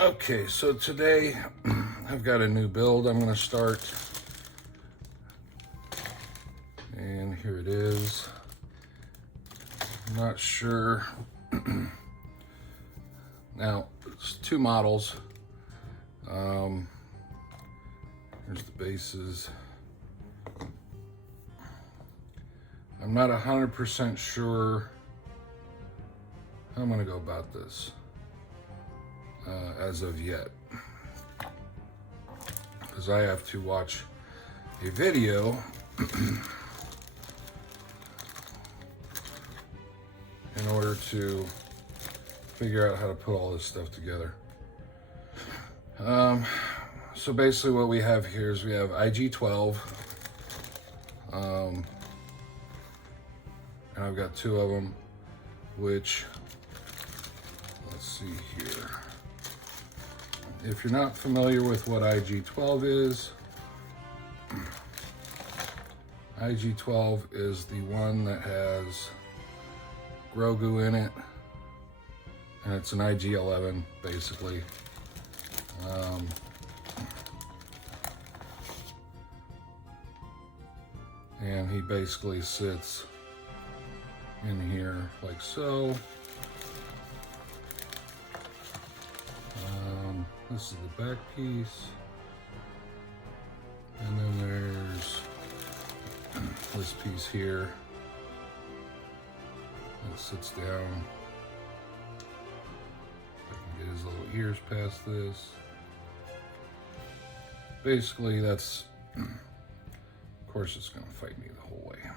Okay, so today I've got a new build I'm going to start. And here it is. I'm not sure. Now, it's two models. Here's the bases. I'm not 100% sure how I'm going to go about this as of yet, because I have to watch a video in order to figure out how to put all this stuff together. So basically what we have here is we have IG-12, and I've got two of them, which, let's see here. If you're not familiar with what IG-12 is, IG-12 is the one that has Grogu in it, and it's an IG-11 basically. And he basically sits in here like so. This is the back piece, and then there's this piece here that sits down. I can get his little ears past this. Basically, that's, of course, it's going to fight me the whole way.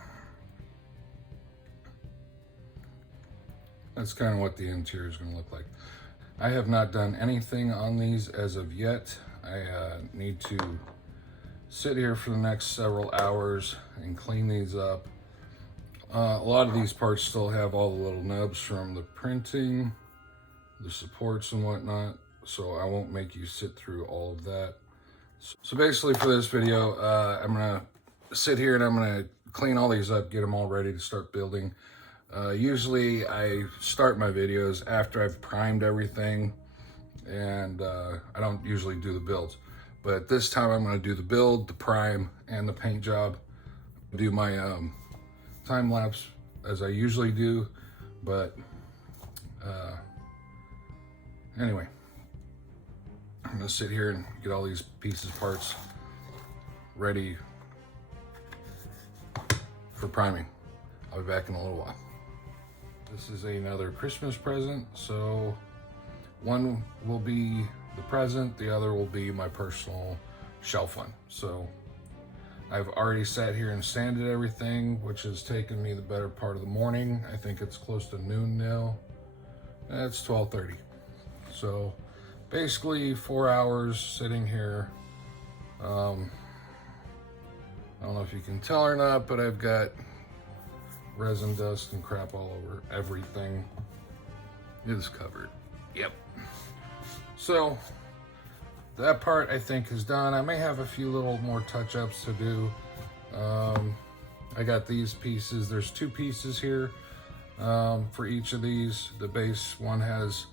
That's kind of what the interior is going to look like. I have not done anything on these as of yet. I need to sit here for the next several hours and clean these up. A lot of these parts still have all the little nubs from the printing, the supports and whatnot, so I won't make you sit through all of that. So basically for this video, I'm gonna sit here and I'm gonna clean all these up, get them all ready to start building. Usually I start my videos after I've primed everything, and I don't usually do the builds. But this time I'm gonna do the build, the prime, and the paint job. Do my time lapse as I usually do, but anyway, I'm gonna sit here and get all these pieces, parts ready for priming. I'll be back in a little while. This is another Christmas present, so one will be the present, the other will be my personal shelf one. So I've already sat here and sanded everything, which has taken me the better part of the morning. I think it's close to noon now. It's 12:30. So basically 4 hours sitting here. I don't know if you can tell or not, but I've got resin dust and crap all over everything. It is covered. Yep. So that part I think is done. I may have a few little more touch-ups to do. I got these pieces. There's two pieces here for each of these. The base one has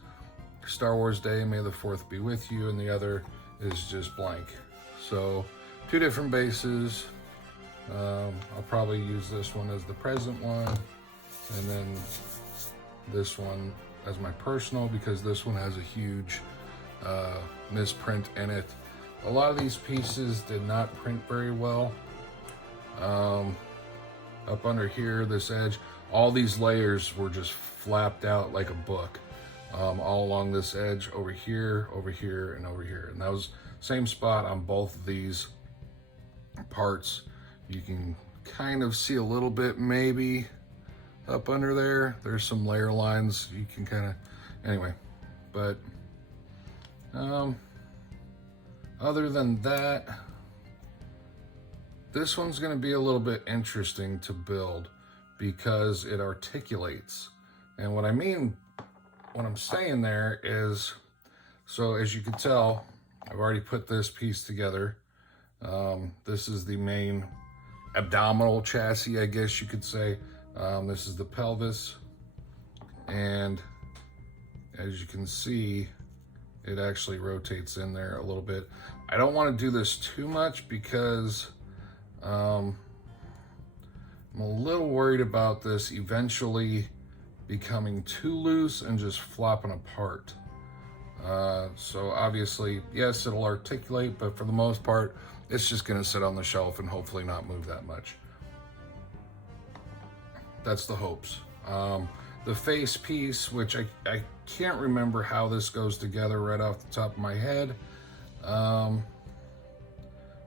Star Wars Day, May the 4th be with you, and the other is just blank. So two different bases. I'll probably use this one as the present one, and then this one as my personal, because this one has a huge misprint in it. A lot of these pieces did not print very well. Up under here, this edge, all these layers were just flapped out like a book, all along this edge, over here, and over here. And that was same spot on both of these parts. You can kind of see a little bit maybe up under there. There's some layer lines you can kind of, anyway, but other than that, this one's going to be a little bit interesting to build because it articulates. And what I mean, what I'm saying there is, so as you can tell, I've already put this piece together. This is the main abdominal chassis, I guess you could say. This is the pelvis, and as you can see, it actually rotates in there a little bit. I don't want to do this too much because I'm a little worried about this eventually becoming too loose and just flopping apart. So obviously, yes, it'll articulate, but for the most part, it's just gonna sit on the shelf and hopefully not move that much. That's the hopes. The face piece, which I can't remember how this goes together right off the top of my head. I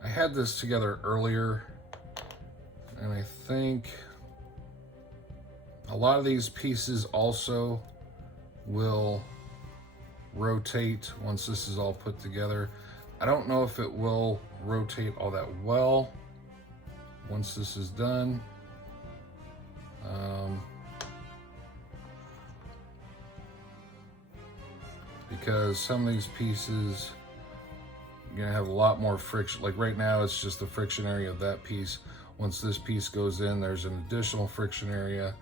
had this together earlier, and I think a lot of these pieces also will rotate once this is all put together. I don't know if it will rotate all that well once this is done. Because some of these pieces, you're gonna have a lot more friction. Like right now, it's just the friction area of that piece. Once this piece goes in, there's an additional friction area.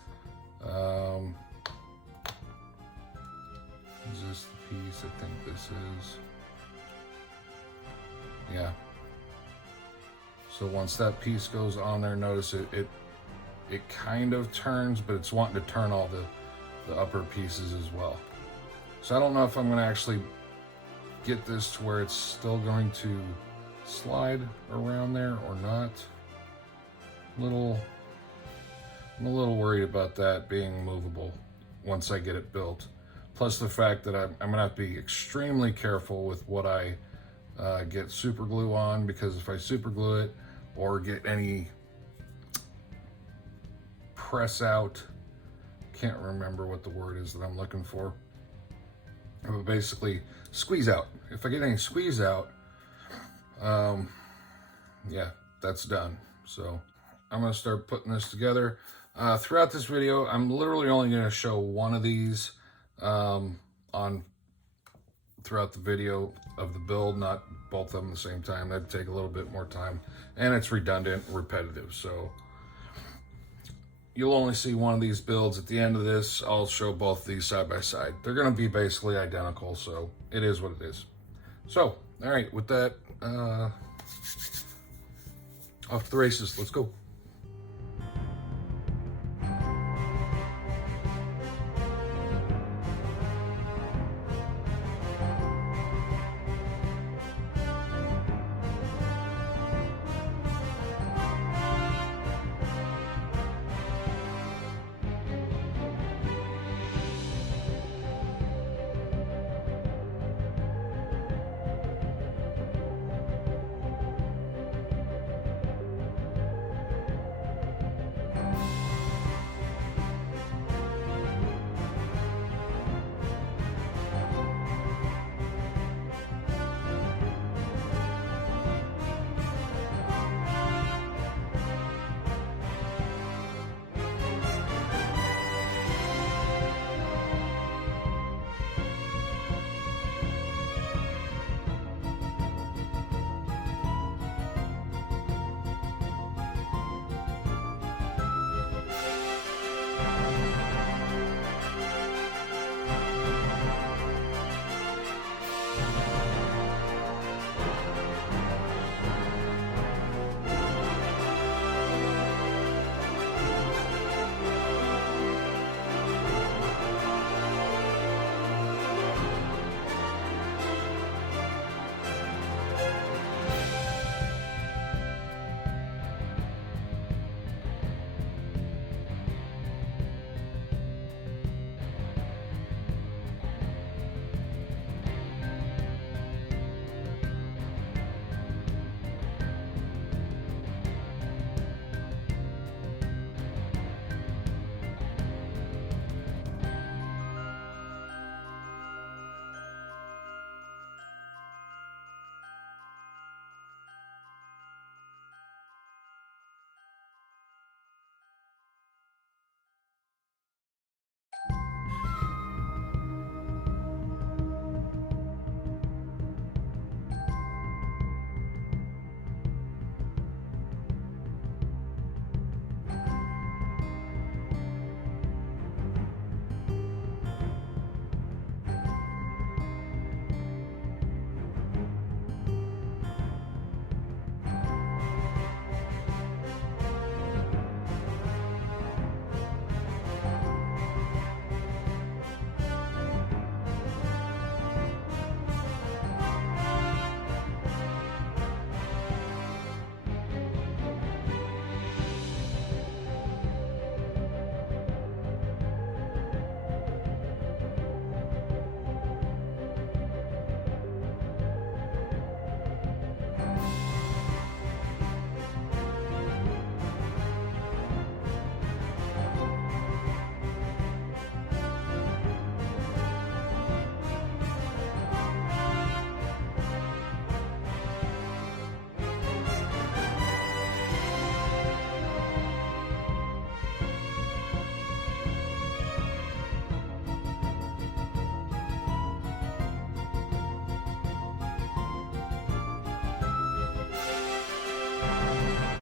Is this the piece? I think this is. Yeah. So once that piece goes on there, notice it kind of turns, but it's wanting to turn all the upper pieces as well. So I don't know if I'm going to actually get this to where it's still going to slide around there or not. I'm a little worried about that being movable once I get it built. Plus the fact that I'm going to have to be extremely careful with what I get super glue on, because if I super glue it or get any press out, can't remember what the word is that I'm looking for, but basically squeeze out. If I get any squeeze out, yeah, that's done. So I'm gonna start putting this together. Throughout this video, I'm literally only gonna show one of these throughout the video of the build, not both of them at the same time. That'd take a little bit more time, and it's redundant, repetitive. So you'll only see one of these builds. At the end of this, I'll show both of these side by side. They're gonna be basically identical, so it is what it is. So, all right, with that, off to the races, let's go.